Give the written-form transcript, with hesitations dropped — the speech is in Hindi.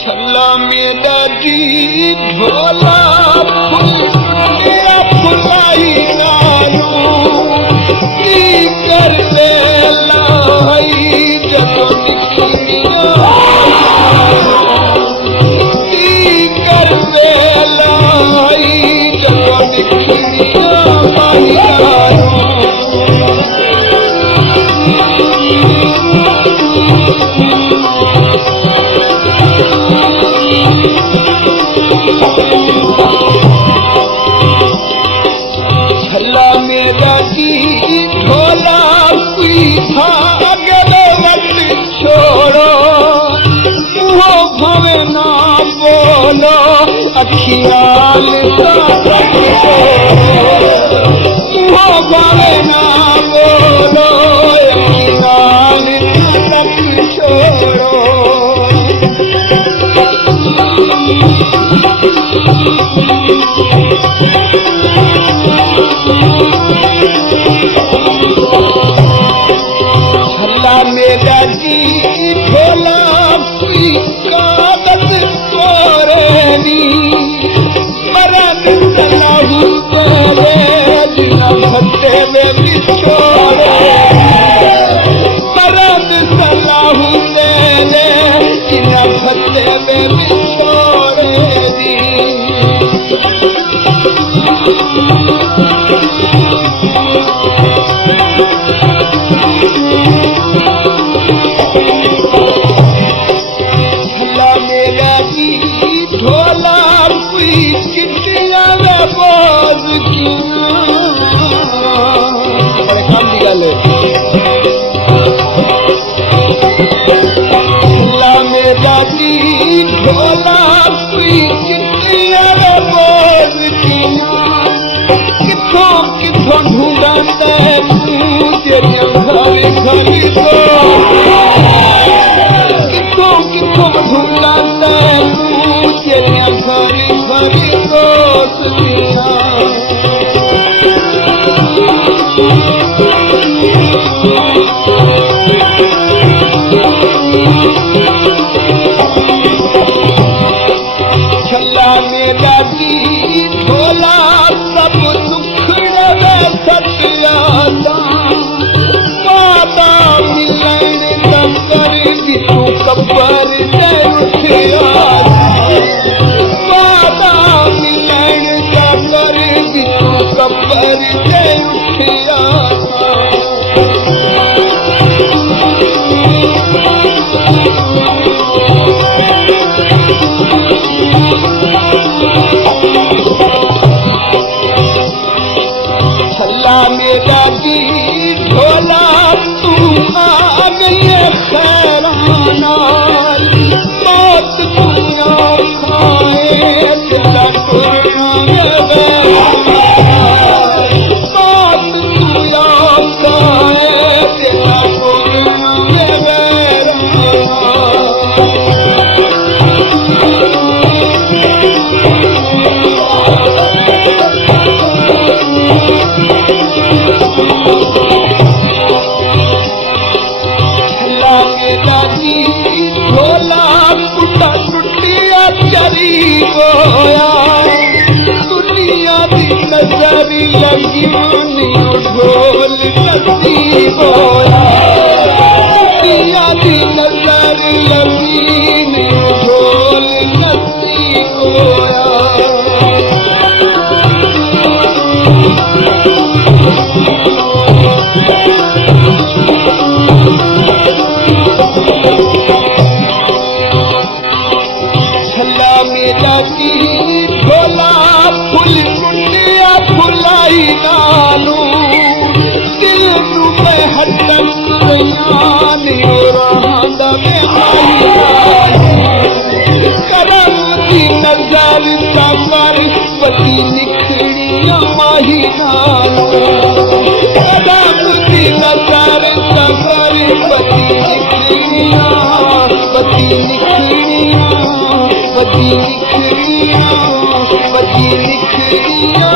छल्ला मेरा जी भोला फुलाई नानू की कर दे लाई जब निकलिया की कर दे लाई जब निकलिया छल्ला मेरा जी ढोला कोई भागल मत छोड़ो वो भवे ना बोलो अखियाल वो भवे ना बोलो अखियाल तक छोड़ो छल्ला मेरा जी भोला कोई कागज तोरेनी मरद सलाहू तेरे जिना भट्टे में बिछोड़े मरद सलाहू तेरे जिना भट्टे में बिछोड़े दी छल्ला मेरा जी ढोला कोई कितिया में बोझ बड़े काम की गल छल्ला मेरा जी ढोला कोई कितिया में बोझ किथों किथों ढूंढता है तेरे घर घर को किथों किथों ढूंढता है तेरे घर घर दोस्तियां छल्ला मेरा जी ढोला सब दुखड़े सत्यादा वादा मिलन कर भी तू कब्र से उठिया वादा मिलन कर भी तू कब्र से उठिया छल्ला मेरा जी ढोला तू आ गई खैराना मौत दुनिया खाए तेरा टूटना मौत दुनिया खाए तेरा टूटना छल्ला मेरा जी ढोला टूटा टुटिया चरी गोया दुनिया दी नजर लगी मानी ढोल नसी गोया दुनिया दी नजर लगी ढोल नसी गोया छल्ला मेरा जी ढोला फुल मुंडिया फुलाई नानू दिल नू में हटन रयानी रहांदा में करम दी नजर तकर पति निखड़िया माही नानू करम दी नजर तकर पति निखड़िया पति निखड़िया पति निखड़िया